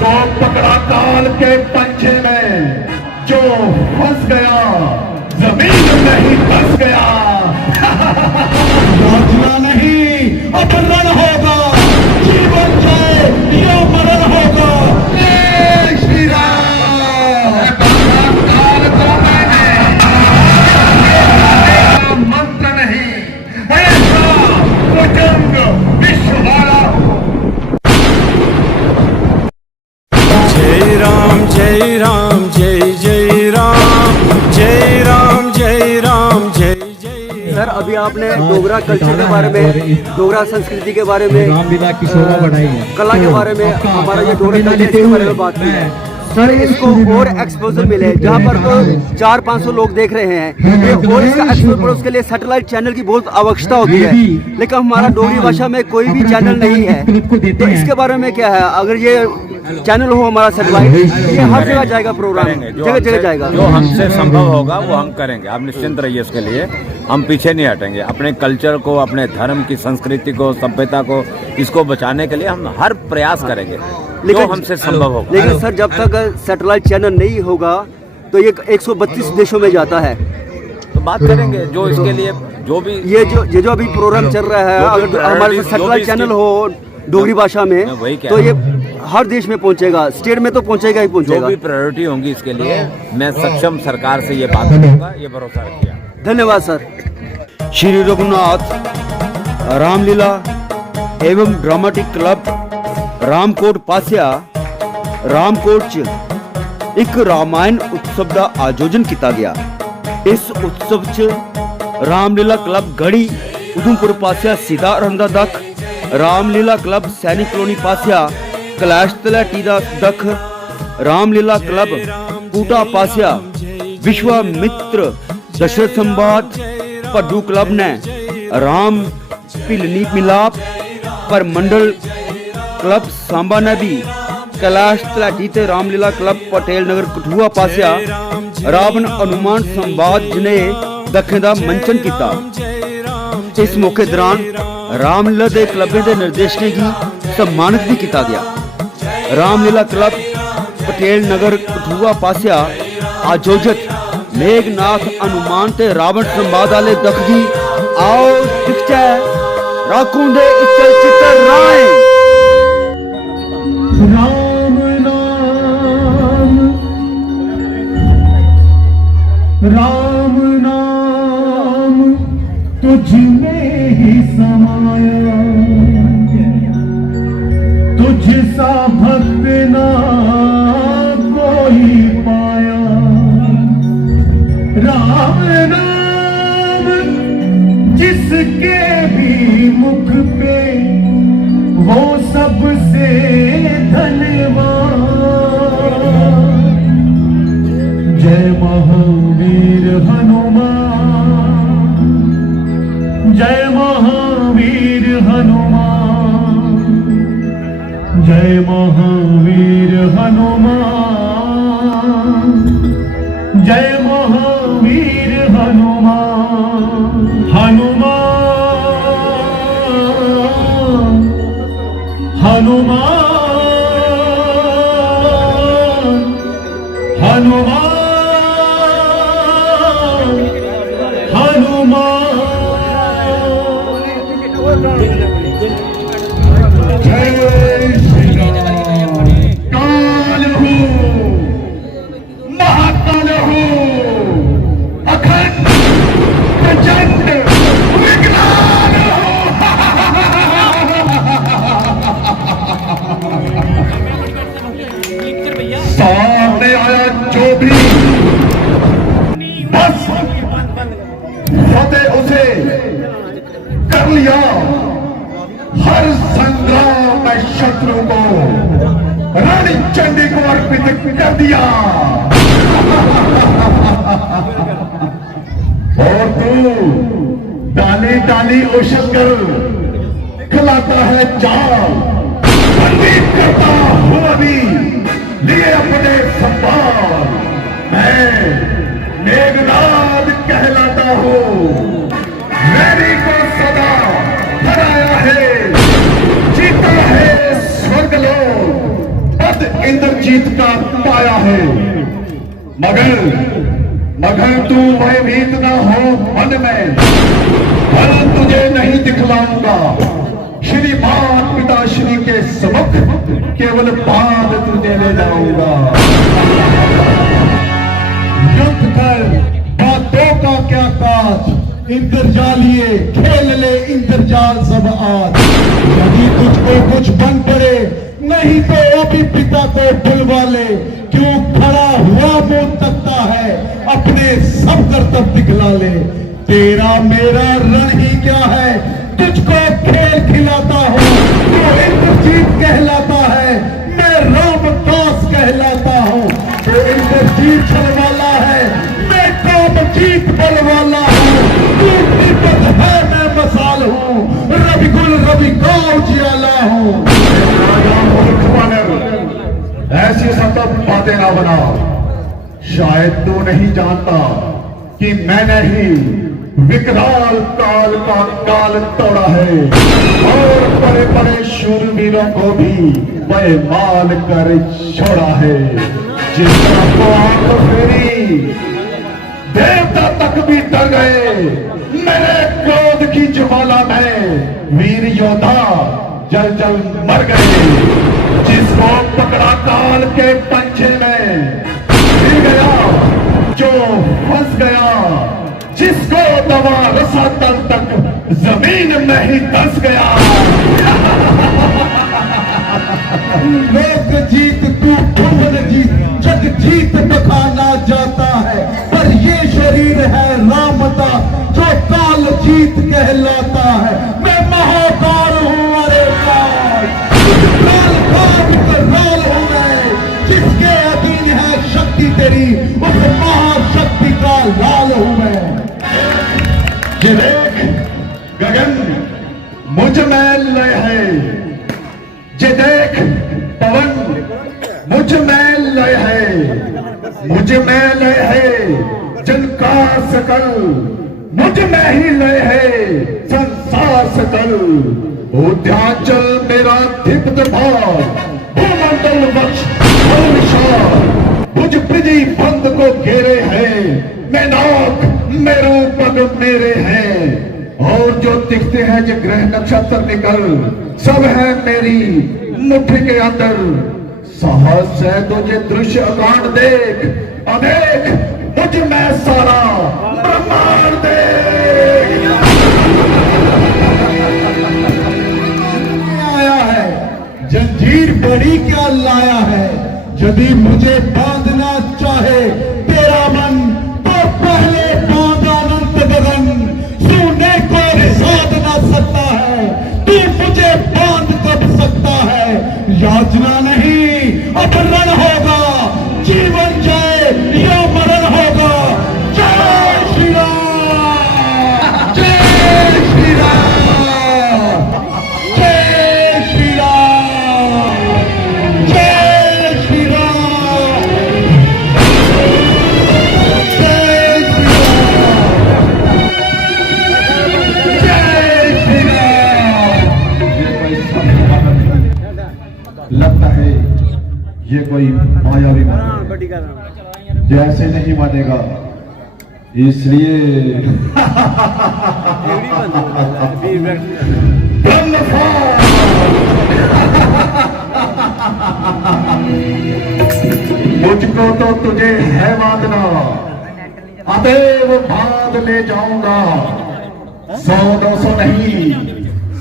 तो पकड़ा काल के पंजे में, जो फंस गया जमीन में ही फंस गया। नाचना नहीं अब रण होगा, जीवन जाए या मरण होगा। जय श्री राम। काल को मैंने मंत्र नहीं, ऐसा कुटुंब विश्व वाला। जय राम जय राम जय जय राम, जय राम जय राम जय जय। सर अभी आपने डोगरा कल्चर के बारे में, डोगरा संस्कृति के बारे में, रामलीला की शोभा बढ़ाई है, कला के बारे में, हमारा ये डोगरा कल्चर के बारे में बात की है। सर इसको और एक्सपोजर मिले, जहाँ पर तो 400-500 लोग देख रहे हैं, और इसका एक्सपोजर उसके लिए सैटेलाइट चैनल की बहुत आवश्यकता होती है, लेकिन हमारा डोगरी भाषा में कोई भी चैनल नहीं है। तो इसके बारे में क्या है, अगर ये चैनल हो हमारा सैटेलाइट, ये हर जगह जाएगा, प्रोग्राम जगह जगह जाएगा। जो हमसे संभव होगा वो हम करेंगे, आप निश्चिंत रहिए। इसके लिए हम पीछे नहीं हटेंगे। अपने कल्चर को, अपने धर्म की संस्कृति को, सभ्यता को, इसको बचाने के लिए हम हर प्रयास करेंगे जो हमसे संभव होगा। लेकिन सर जब तक सैटेलाइट चैनल नहीं होगा तो ये 132 देशों में जाता है। तो बात करेंगे जो इसके लिए जो भी ये जो अभी प्रोग्राम चल रहा है, अगर हमारे सैटेलाइट चैनल हो डोगरी भाषा में, तो ये हर देश में पहुंचेगा, स्टेट में तो पहुंचेगा ही पहुंचेगा। जो भी प्रायोरिटी होंगी इसके लिए मैं सक्षम सरकार से ये बात करूंगा, ये भरोसा रखिए। धन्यवाद सर। श्री रघुनाथ रामलीला एवं ड्रामेटिक क्लब रामकोट पासिया रामकोट च एक रामायण उत्सव का आयोजन किया गया। इस उत्सव च रामलीला क्लब गढ़ी उधमपुर पासिया सीधा रंधा दख, रामलीला क्लब सैनिक कॉलोनी पासिया कैलाश तलैटी दा दख, रामलीला क्लब कूटा पासिया विश्वामित्र दशरथ संवाद, पड्डू क्लब ने राम भिलनी मिलाप, पर मंडल क्लब सांबा ने भी कैलाश तलैटी ते रामलीला क्लब पटेल नगर कठुआ पासिया रावण हनुमान संवाद जने दखें दा मंचन किया। इस मौके दौरान रामलीला के क्लबों के निर्देशकों की सम्मानित भी किया गया। रामलीला क्लब पटेल नगर कठुआ पासिया आयोजित मेघनाथ हनुमान ते रावण संवाद वाले दखदी आओ दिखचा राखूं दे इस चलचित्र राय। राम नाम, राम नाम तुझ में ही समाया, तुझ सा भक्त ना कोई पाया। राम नाम जिसके भी मुख पे वो सबसे धन्यवाद। जय महावीर हनुमान, जय महावीर हनुमान, जय महावीर हनुमान, जय महावीर हनुमान। हनुमान हनुमान हनुमान हनुमान। जय श्री राम। काल हो महाकाल हो अखंड प्रचंड विकराल हो। सामने आया जो भी बस फतेह उसे कर लिया। हर संग्राम में शत्रु को रानी चंडी को अर्पित कर दिया। और तू डाली डाली उछलकर खिलाता है चाल, बंदी करता हुआ भी लिए अपने संभाल। मैं मेघनाद कहलाता हूँ, मैंने को सदा हराया है, जीता है स्वर्गलोक, पद जीत का पाया है, मगर तू भयभीत न हो मन में, फल तुझे नहीं दिखलाऊंगा। श्री मात पिता श्री के सम्मुख केवल पाद तुझे ले जाऊंगा। युद्ध कर, बातों का क्या काज, इंद्रजालिए खेल ले इंद्रजाल सब आज। यदि तुझको कुछ बन पड़े, नहीं तो अभी पिता को बुलवा ले। क्यों खड़ा हुआ मुंह तकता है, अपने सब कर्तव्य दिखला ले। तेरा मेरा रण ही क्या है, तुझको खेल खिलाता हूँ। तू इंद्रजीत कहलाता है, मैं रामदास कहलाता हूँ। तो इंद्रजीत छलवाला है, मैं कामजीत बलवाला हूँ। तू तिब्बत है, मैं मसाल हूँ। रविकुल रवि का उजियाला हूँ। ऐसी सतत बातें ना बना, शायद तू नहीं जानता कि मैंने ही विकराल काल का काल तोड़ा है और बड़े बड़े शूरवीरों को भी बेमाल कर छोड़ा है। जिस तरह को आंख फेरी, देवता तक भी डर गए। मेरे क्रोध की ज्वाला में वीर योद्धा जल जल मर गए। जिसको पकड़ा काल के पंजे में गिर गया, जो फंस गया, जिसको दबा रसातल तक जमीन में ही धंस गया। लोक जीत तू भुवन जीत, जग जीत बखाना जाता है। पर ये शरीर है रामता, जो काल जीत कहलाता है। मैं महाकाल हूँ, अरे काल काल हूँ मैं। जिसके अधीन है शक्ति तेरी, उस महाशक्ति का लाल हूँ मैं। ये देख गगन मुझ में लय है, ये देख पवन मुझ में लय है, मुझ में लय है। जन का सकल मुझ में ही लय है, संसार सकल। उद्यांचल मेरा दीप्त भाव, भूमंडल वक्ष विशाल। मुझ पृथ्वी बंद को घेरे हैं, मैं नाक मेरू पग मेरे हैं। और जो दिखते हैं जो ग्रह नक्षत्र निकल, सब है मेरी मुट्ठी के अंदर। साहस है तुझे दृश्य अकांड देख, अदेख मुझ में सारा ब्रह्मांड देख। आया है जंजीर बड़ी क्या लाया है। यदि मुझे बांधना चाहे तेरा मन, तो पहले बांध अनंत गगन। सुनने को साध ना सकता है, तू मुझे बांध कब सकता है। याचना नहीं अब रण होगा, जीवन जय या मरण होगा। जय श्री राम, जय श्री राम, जय श्री राम, जय श्री राम, जय श्री राम, जय श्री राम। लगता है ये कोई मायावी जैसे नहीं मानेगा, इसलिए मुझको तो तुझे है बांधना, अतएव बांध ले जाऊंगा। 100-200 नहीं,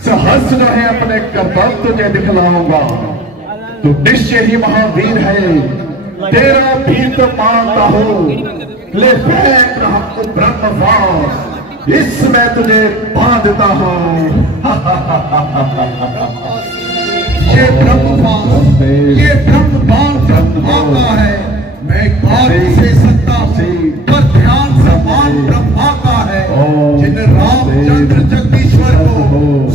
सहस्र है अपने कर्तव्य तुझे दिखलाऊंगा। तू निश्चय ही महावीर है, तेरा भी तो मानता हूँ। ले फेंक रहा हूँ ब्रह्मवास, इसमें तुझे बांधता हूँ। ये ब्रह्मवास, ये ब्रह्मवास ब्रह्मा है। मैं काल से सत्ता पर ध्यान समान ब्रह्मा का है। जिन रामचंद्र जगदीश्वर को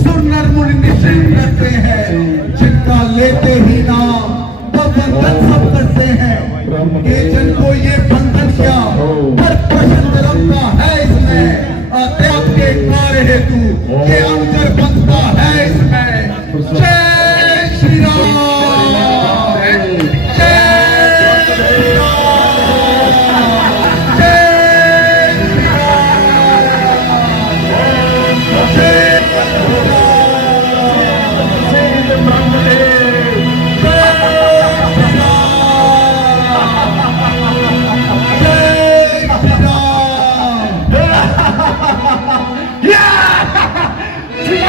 सुर नर मुनि निश्चय करते हैं, जिनका लेते ही नाम वो बंधन सब करते हैं। ये जन को ये बंधन क्या पर प्रश्न लगता है इसमें। अत्याग के कार्य हेतु ये अंतर बंधता है इसमें। जय श्री राम, जय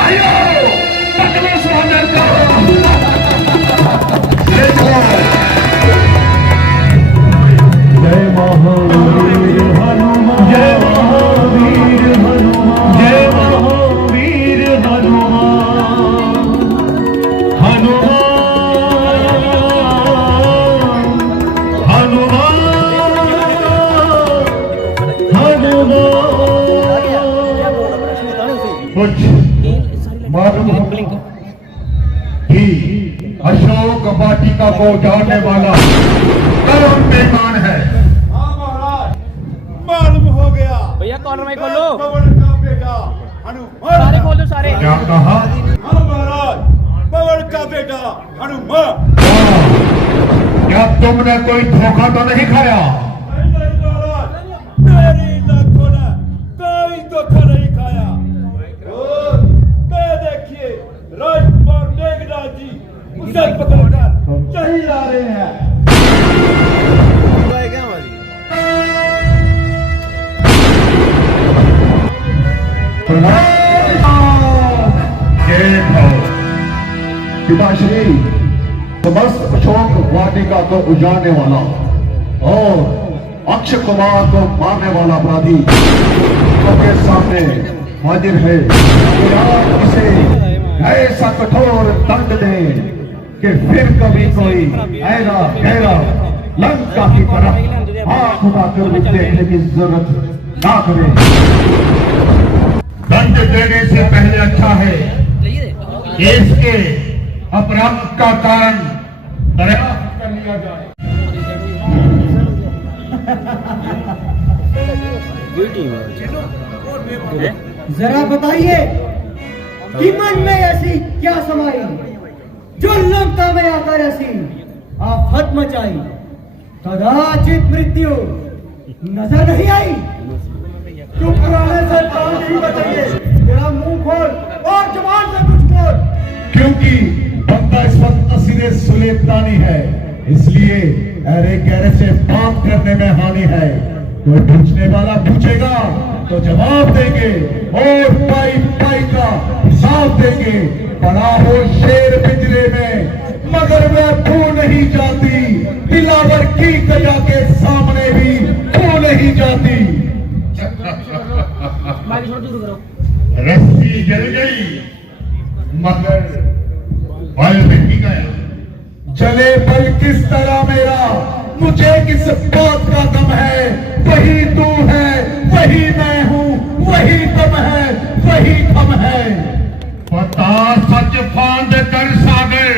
भाइयों तकलो स्वागत करो। ले जाओ। जय महावीर हनुमान, जय महावीर हनुमान, जय महावीर हनुमान, हनुमान हनुमान हनुमान। कुछ मालूम हो कि अशोक वाटिका को जाने वाला कौन बेईमान है? मालूम हो गया भैया कॉर्नर में खोलो, पवन का बेटा हनुमान। सारे खोल दो सारे। क्या कहा? हाँ महाराज, पवन का बेटा हनुमान। क्या तुमने कोई धोखा तो नहीं खाया? नहीं महाराज, मेरी लाखों ने कोई धोखा नहीं खाया। और मैं देखिए राजकुमार मेघनाथ जी उसे पकड़कर चली आ रहे हैं। पिताश्री समस्त अशोक वाटिका को उजाड़ने वाला और अक्षय कुमार को मारने वाला अपराधी सबके सामने हाजिर है कि आप इसे ऐसा कठोर दंड दें कि फिर कभी कोई ऐरा गहरा लंका की तरफ आंख उठाकर भी देखने की जरूरत ना करे। दंड देने से पहले अच्छा है कि इसके अपराध का कारण दरियाफ्त कर लिया जाए। जरा बताइए कि मन में ऐसी क्या समाई जो लंका में आकर ऐसी आफत मचाई? कदाचित मृत्यु नजर नहीं आई? तू पुराने से काम नहीं बताइए, तेरा मुंह खोल और जुबान से कुछ बोल। क्योंकि बंदा इस वक्त असीरे सुलेतानी है, इसलिए अरे गहरे से बात करने में हानि है। कोई पूछने वाला पूछेगा तो जवाब देंगे और पाई पाई का हिसाब देंगे। पड़ा हो शेर पिंजरे में मगर वह खो नहीं जाती, दिलावर की कजा के सामने भी खो नहीं जाती। रस्सी जल गई मगर बल नहीं गया। चले बल किस तरह मेरा, मुझे किस बात का गम है? वही तू है, वही मैं हूँ, वही दम है, वही थम है। पता सच फांद कर सागर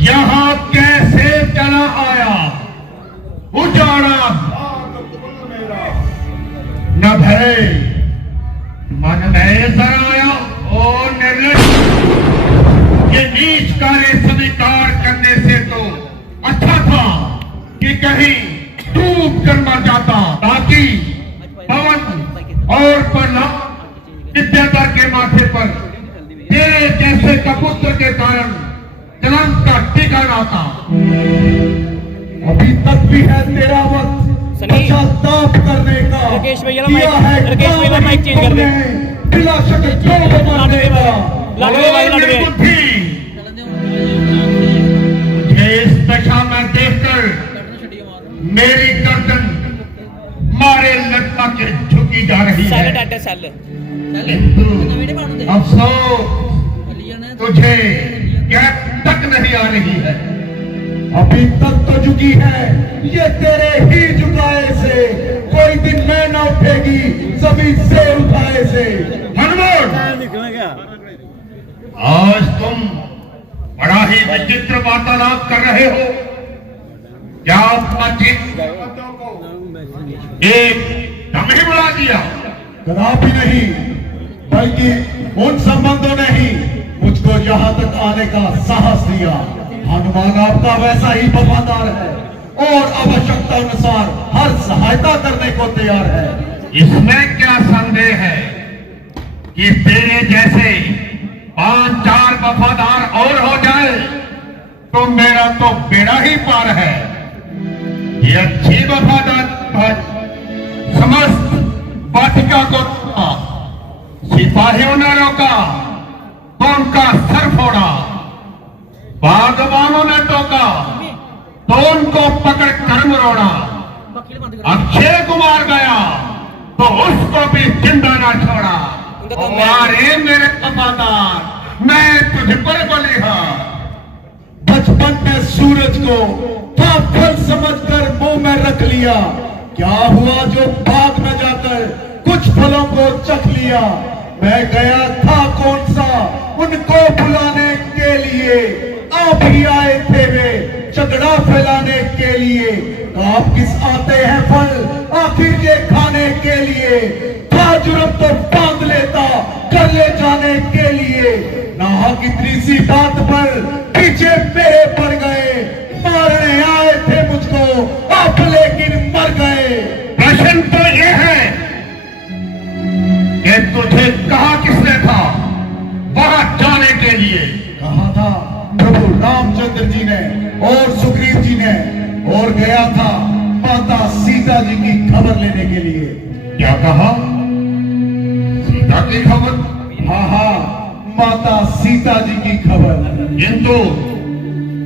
यहाँ कैसे चला आया, उजाड़ा न भरे मन में जराया और निर्लज। ये नीच कार्य स्वीकार करने से तो अच्छा था कि कहीं डूब कर मर जाता, ताकि पवन और प्रहलाद विद्याधर के माथे पर तेरे जैसे कबूतर के कारण कलंक का टीका आता। अभी तक भी है तेरा वक्त पश्चाताप करने का। राकेश भैया किया है राकेश भैया माइक चेंज कर दे। बिला शक जो मारने का। लड़वे मुझे इस दशा में देखकर मेरी गर्दन मारे लटका के झुकी जा रही है, किंतु अफसोस तुझे क्या तक नहीं आ रही है। अभी तक तो झुकी है ये तेरे ही झुकाए से, कोई दिन मैं ना उठेगी जमीन से उठाए से। हनुमान, आज तुम बड़ा ही विचित्र वार्तालाप कर रहे हो। क्या बातचीत एक दम ही बुला दिया? कदापि नहीं, बल्कि उन संबंधों ने ही मुझको यहाँ तक आने का साहस दिया। हनुमान आपका वैसा ही वफादार है और आवश्यकता अनुसार हर सहायता करने को तैयार है। इसमें क्या संदेह है कि तेरे जैसे 5-4 वफादार और हो जाए तो मेरा तो बेड़ा ही पार है। ये अच्छी वफादार समस्त वाटिका को सिपाहियों ने रोका तो उनका सर फोड़ा, बागबानों ने टोका तो उनको पकड़ कर मरोड़ा। अक्षय कुमार गया तो उसको भी जिंदा ना छोड़ा। अरे मेरे वफादार, मैं तुझ पर बलिहार। बचपन में सूरज को था फल समझकर मुंह में रख लिया, क्या हुआ जो बाग में जाकर कुछ फलों को चख लिया। मैं गया था कौन सा उनको बुलाने के लिए, आप ही आए थे वे झगड़ा फैलाने के लिए। आप किस आते हैं फल आखिर के खाने के लिए, था जुर्म तो बांध लेता कर ले जाने के लिए। ना कितनी सी बात पर पीछे मेरे पड़ गए, मारने आए थे मुझको आप लेकिन मर गए। प्रश्न तो ये है कि तुझे कहा किसने था वहां जाने के लिए? कहा था प्रभु रामचंद्र जी ने और सुग्रीव जी ने, और गया था माता सीता जी की खबर लेने के लिए। क्या कहा? सीता की खबर? हाँ, माता सीता जी की खबर। किंतु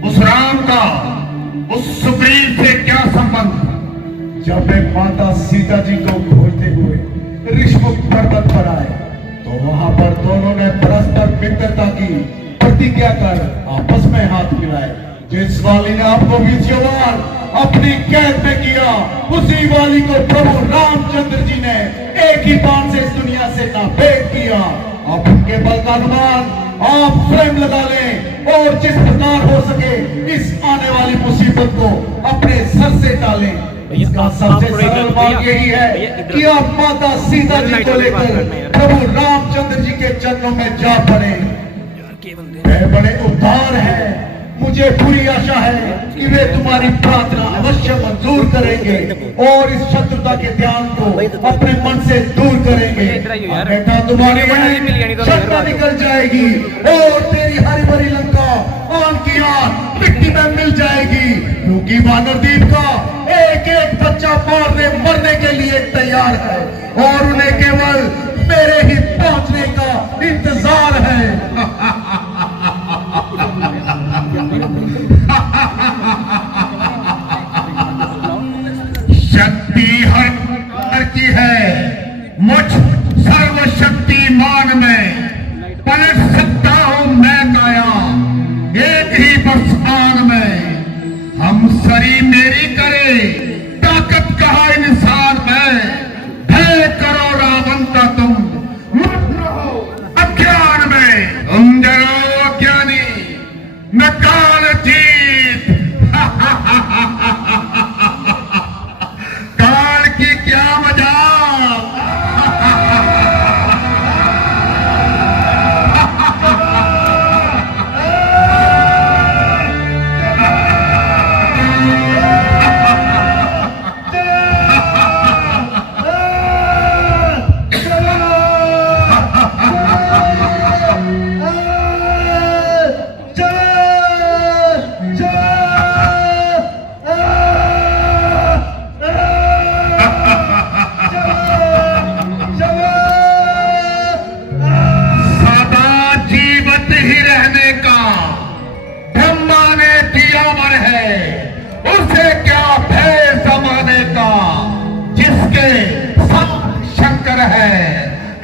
उस राम का उस सुग्रीव से क्या संबंध? जब वे माता सीता जी को खोजते हुए ऋषमुख पर्वत पर आए तो वहां पर दोनों ने परस्पर मित्रता की प्रतिज्ञा कर आपस में हाथ मिलाए। जिस वाली ने आपको 20 बार अपनी कैद में किया, उसी वाली को प्रभु रामचंद्र जी ने एक ही बाण से इस दुनिया से नापेद किया। अब उनके बल का अनुमान आप स्वयं लगा लें और जिस प्रकार हो सके इस आने वाली मुसीबत को अपने सर से टालें। इसका सबसे सरल बात यही है कि आप माता सीता जी को लेकर प्रभु रामचंद्र जी के चरणों में जा पड़े। वे बड़े उदार हैं, मुझे पूरी आशा है कि वे तुम्हारी प्रार्थना अवश्य मंजूर करेंगे और इस शत्रुता के ध्यान को अपने मन से दूर करेंगे। बेटा तुम्हारी शत्रुता निकल जाएगी और तेरी हरी भरी लंका आन की आन मिट्टी में मिल जाएगी, क्योंकि वानरदीप का एक एक बच्चा मारने मरने के लिए तैयार है और उन्हें केवल मेरे ही पहुंचने का इंतजार है। शक्ति हर की है, मुझ सर्वशक्तिमान में पलट सकता हूं मैं काया एक ही बस आन में। हम सरी मेरी करे ताकत कहा इंसान में, भय करो रावण का तुम मत रहो अज्ञान में। तुम जरो अज्ञानी न काल जीत। काल की क्या मजाक।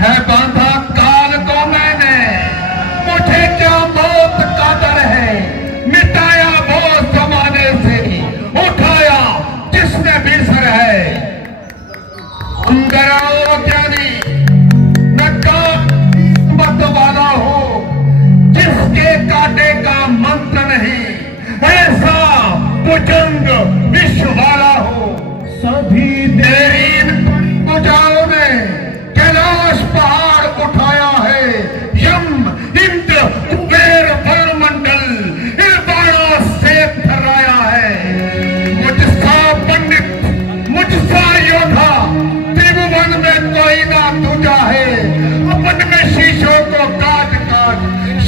है बांधा काल को मैंने, मुझे क्या मौत का डर है। मिटाया वो जमाने से, उठाया जिसने भी सर है। डराओ ज्ञानी न मत वाला हो, जिसके कांटे का मंत्र नहीं, ऐसा भुजंग विश्व वाला हो। सभी देरी बुझाओ ने कैलाश पहाड़ उठाया है, यम इंद्र कुबेर वरुमंडल इन बाणों से थर्राया है। मुझसा पंडित मुझसा योद्धा त्रिभुवन में कोई ना दूजा है। अपन में शीशों को काट काट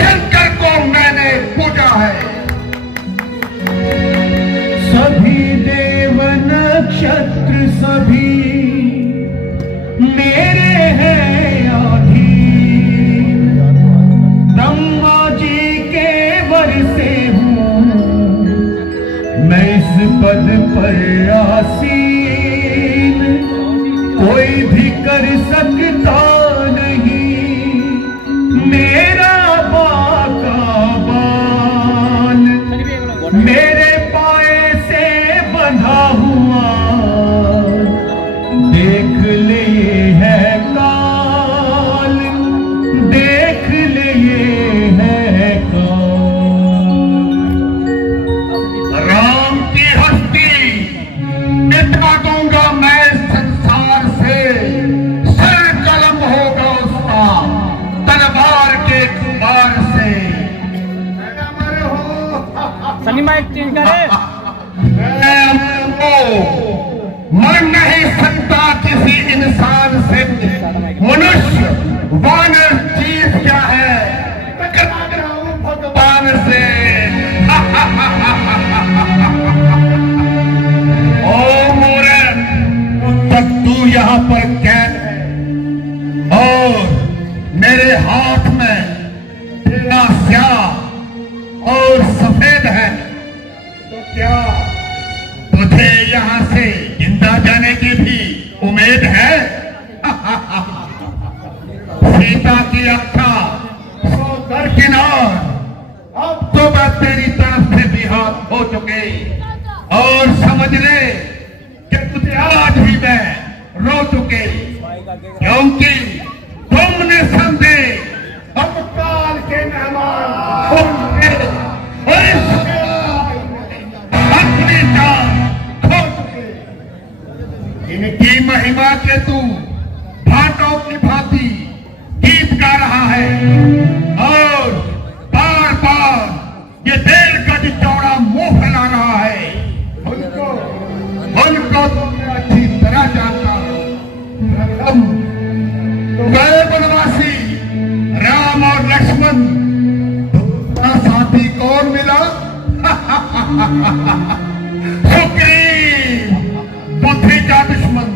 शंकर को मैंने पूजा है। सभी देव नक्षत्र सभी मेरे हैं आधी मैं इस पद पर आसीन कोई भी कर सकता नहीं, मेरा बाका बाल मेरे पाए से बंधा हुआ, देख ले ये है काल, देख ले ये है काल। राम की हस्ती मिटा दूंगा मैं संसार से, सर कलम होगा उसका तलवार के कुमार से। सनी माइक चेंज करे। मन नहीं सकता किसी इंसान से, मनुष्य वानर चीज क्या है, टकरा रहा हूं भगवान से। ओ मूरख, तब तू यहाँ पर कैद है और मेरे हाथ में तेरा स्याह और सफेद है, तो क्या तुझे यहाँ से जिंदा जाने की भी उम्मीद है? सीता की अक्खा सो दरकिनार, अब तो मैं तेरी तरफ से बिहार हो चुके, और समझ ले कि तुझे आज ही मैं रो चुके, क्योंकि तुमने समझे हम काल के मेहमान होंगे और अपनी जान खो चुके। इनकी महिमा के तू भाटों की भांति गीत गा रहा है और बार बार ये देर गज चौड़ा मुंह फैला रहा है। उनको तो मैं अच्छी तरह जानता हूं। गए बनवासी राम और लक्ष्मण, दूसरा साथी कौन मिला? सुग्रीव, बुद्धि का दुश्मन।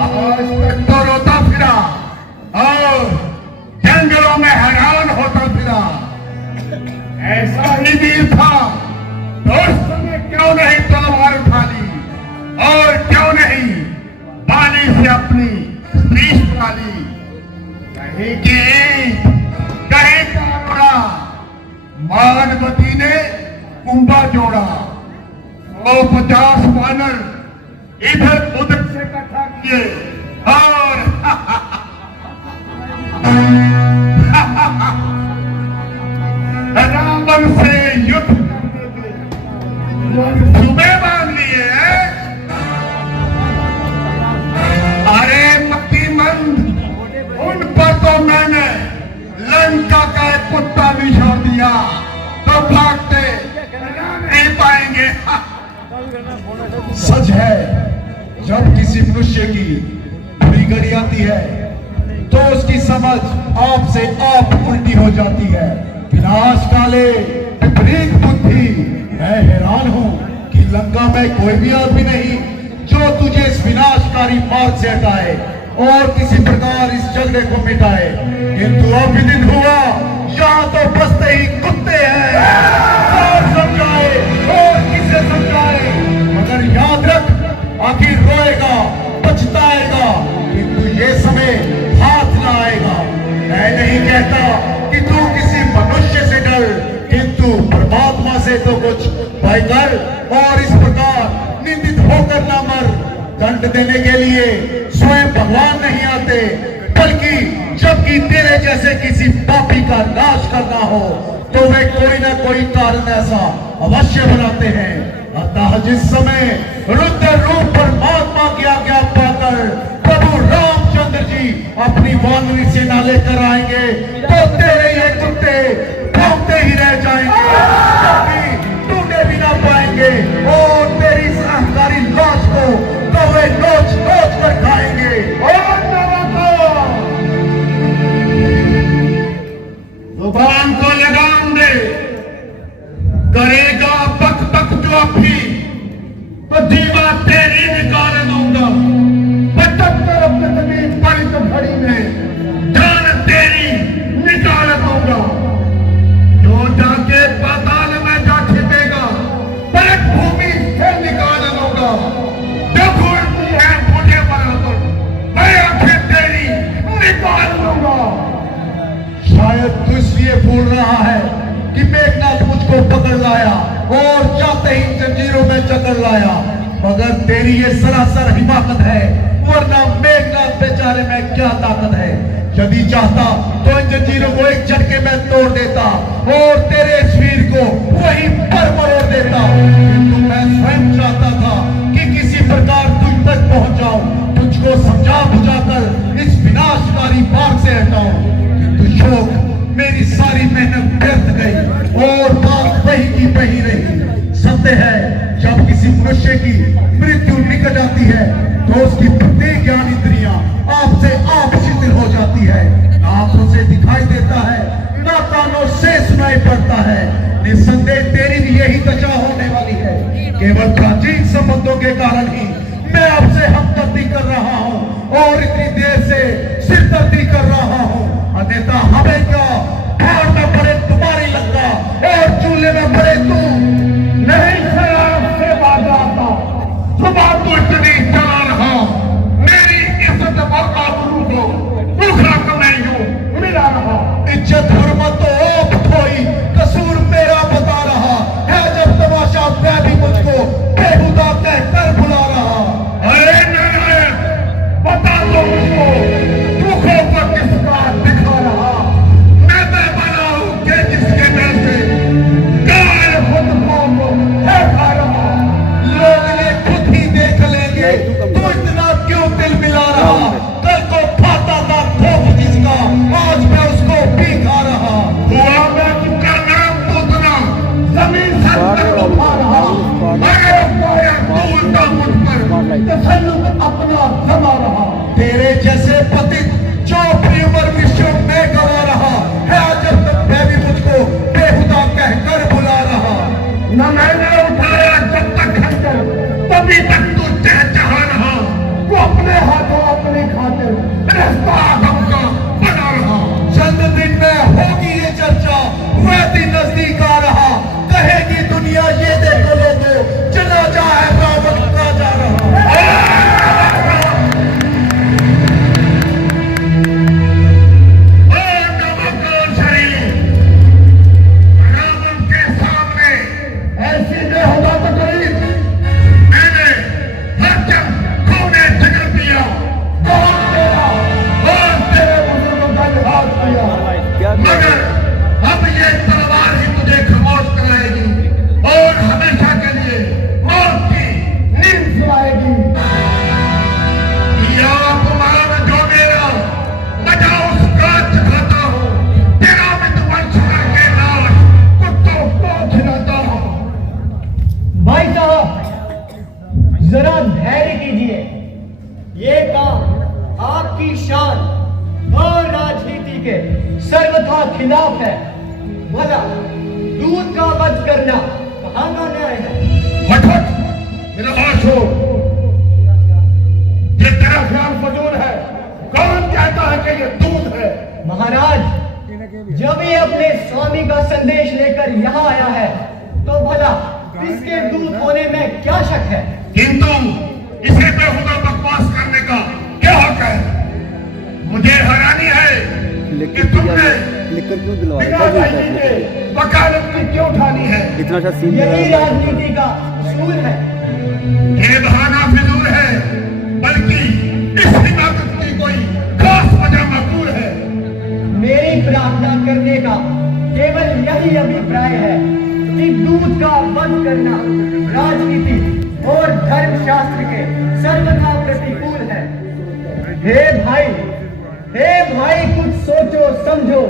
आज तक तो रोता फिरा और जंगलों में हैरान होता फिरा। ऐसा ही वीर था तो उस समय क्यों नहीं तलवार उठा ली, और क्यों नहीं बाली से अपनी स्त्री छुड़ा ली? कहीं की कहीं का रोड़ा, मानवती ने कुंभा जोड़ा, 150 वानर इधर उधर से इकट्ठा किए और रावण से युद्ध करने के सुबह बांध लिए हैं। अरे मक्कीमंद, उन पर तो मैंने लंका का एक कुत्ता भी छोड़ दिया, तो भागते नहीं पाएंगे। सच है, जब किसी मनुष्य की बुरी घड़ी आती है तो उसकी समझ आप से आप उल्टी हो जाती है। विनाश काले विपरीत बुद्धि, मैं हैरान हूं कि लंका में कोई भी आदमी नहीं जो तुझे इस विनाशकारी मार्ग से हटाए और किसी प्रकार इस झगड़े को मिटाए। किंतु अब भी दिन हुआ, यहाँ तो बसते ही कुत्ते हैं। और समझाए और किसे समझाए, मगर याद रख, आखिर रोएगा पछताएगा, किंतु ये समय हाथ ना आएगा। मैं नहीं कहता कि तू किसी मनुष्य से डर, किंतु परमात्मा से तो कुछ भय कर और इस प्रकार निंदित होकर ना मर। दंड देने के लिए स्वयं भगवान नहीं आते, बल्कि जबकि तेरे जैसे किसी पापी का नाश करना हो तो वे कोई ना कोई कारण ऐसा अवश्य बनाते हैं। अतः जिस समय रुद्र रूप परमात्मा की आज्ञा पाकर प्रभु रामचंद्र जी अपनी वानरी सेना लेकर आएंगे तो तेरे ये कुत्ते भौंकते ही रह जाएंगे, कभी टूटे भी ना पाएंगे और तेरी इस अहंकारी लाश को तो वे नोच नोच कर खाएंगे। जुबान को लगाम दे, करेगा बक बक जो भी तो जीवा तेरी निकाल कर लाया, मगर तेरी ये सरासर हिमाकत है, वरना मेघनाथ बेचारे में क्या ताकत है। यदि चाहता तो इन जंजीरों को एक झटके में तोड़ देता और तेरे इस वीर को वहीं पर मरोड़ देता, किंतु मैं स्वयं चाहता था कि किसी प्रकार तुझ तक पहुंच जाऊं, तुझको समझा बुझाकर इस विनाशकारी बाग से हटाऊं, किंतु शोक मेरी सारी मेहनत व्यर्थ गई और बात वही की वही रही। सत्य है, जब किसी मनुष्य की मृत्यु निकट आती है तो उसकी प्रत्येक ज्ञान इंद्रियां आपसे आप शिथिल हो जाती है, ना आंखों से दिखाई देता है, ना कानों से सुनाई पड़ता है। निस्संदेह तेरी भी यही दशा होने वाली है। केवल प्राचीन संबंधों के कारण ही मैं आपसे हमदर्दी कर रहा हूँ और इतनी देर से सिरदर्दी कर रहा हूँ, अन्यथा हमें क्या भाड़ में पड़े तुम्हारी लंका और चूल्हे में पड़े तू। नहीं सर, आपसे बात आता सुबह तो इतनी चला रहा, मेरी इज्जत और आबरू को दूसरा कमाइयों मिला रहा। इज्जत हुर्मत तो आप खोई, कसूर मेरा बता रहा है जब तमाशा मैं भी मुझको बेहुदा कहकर बुला रहा। अरे नारायण, बता दो मुझको दुखों पर किसका दिखा रहा। मैं बना हूं कि जिसके दिल से गाय खुद को है खा रहा। लोग ये खुद ही देख लेंगे तो इतना क्यों दिल मिला रहा। कल को खाता था खोप जिसका, आज मैं उसको भी खा रहा। हुआ मैं तुमका नाम पूतना जमीन सर पर उठा रहा। अरे पाया तू उल्टा मुझ पर तसल्लुत अपना जमा रहा। तेरे जैसे पतित जो अपनी उम्र विश्व में गवा रहा है, जब तक मैं भी मुझको बेहुदा कहकर बुला रहा। न मैंने उठाया जब तक खंजर, तभी तक तू चहचहा रहा। तू अपने हाथों अपनी खातिर रिश्ता आदम का बना रहा। चंद दिन में होगी ये चर्चा, वैसी नजदीक आ रहा। कहेगी दुनिया ये देखो लोगों, जनाजा है रावण का जा रहा। रावण के सामने ऐसी बेहुदा तकलीफ मैंने हर जब खूने जिगर दिया, बहुत तेरा और तेरे बुजुर्गों का लिहाज किया, मगर अब ये तलवार ही तुझे खामोश कराएगी और हमेशा के लिए मौत की नींद सुलाएगी। या अपमान जो मेरा बजा उसका चखाता हूँ, तेरा विध्वंस करके लाश कुत्तों को खिलाता हूँ। भाई साहब, जरा धैर्य कीजिए। ये काम आपकी शान और राजनीति के सर्वथा खिलाफ है। भला दूध का वध करना कहाँ का न्याय है? हट हट, मेरा हाथ छोड़। ये तेरा ख्याल फजूल है। कौन कहता है कि ये दूध है? महाराज, जब ये अपने स्वामी का संदेश लेकर यहाँ आया है तो भला इसके दूध होने में क्या शक है? किंतु इसे बेहुदा बकवास करने का क्या हक है? मुझे हैरानी है कि तुमने लिखकर क्यों दिलवा बिना रहे राजनीति के वकालत की क्यों ठानी है? इतना सा सीन यही राजनीति का उसूल है। ये बहाना फिजूल है, बल्कि इस हिमाकत की कोई खास वजह मकबूल है। मेरी प्रार्थना करने का केवल यही अभिप्राय है कि दूध का वध करना राजनीति और धर्मशास्त्र के सर्वथा प्रतिकूल है। हे भाई कुछ सोचो समझो,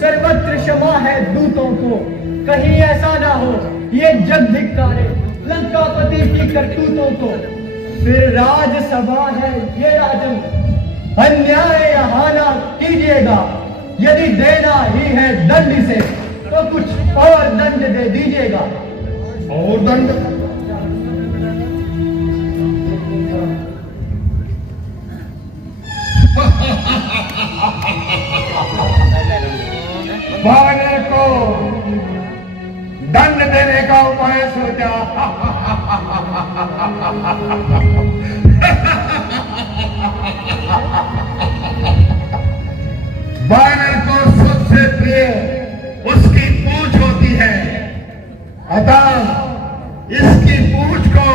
सर्वत्र क्षमा है दूतों को। कहीं ऐसा ना हो ये जग धिक्कारे लंकापति की करतूतों को। फिर राजसभा है ये राजन, अन्याय यहाँ ना कीजिएगा। यदि देना ही है दंड से तो कुछ और दंड दे दीजिएगा। और दंड? भागने को दंड देने का उपाय सोचा। बानर को सबसे प्रिय उसकी पूंछ होती है, अतः इसकी पूंछ को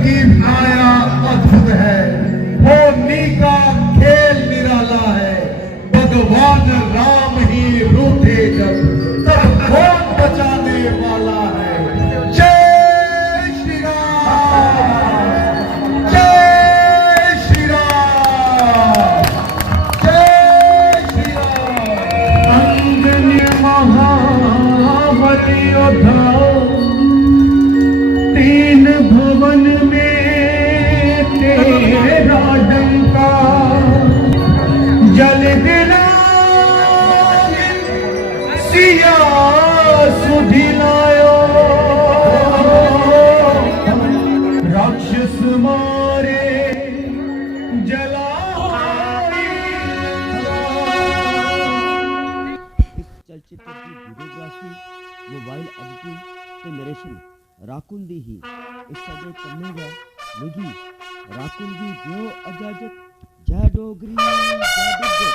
की माया अद्भुत है, होनी का खेल निराला है। भगवान राम ही रूठे जब, तब कौन बचाने वाला है। जय श्री राम, जय श्री राम, जय श्री राम। अंजनी महाबली योद्धा, तीन भुवन में तेरा डंका, जल दिला सिया सुधिलायो, राक्षस मारे जलाए। चलचित्र की वीडियोग्राफी, मोबाइल एडिटिंग ते नरेशन राकुन दी ही इस सजे कन्नेगा निगी राकुन दी जो अजाजत जय डोगरी जय डुग्गर।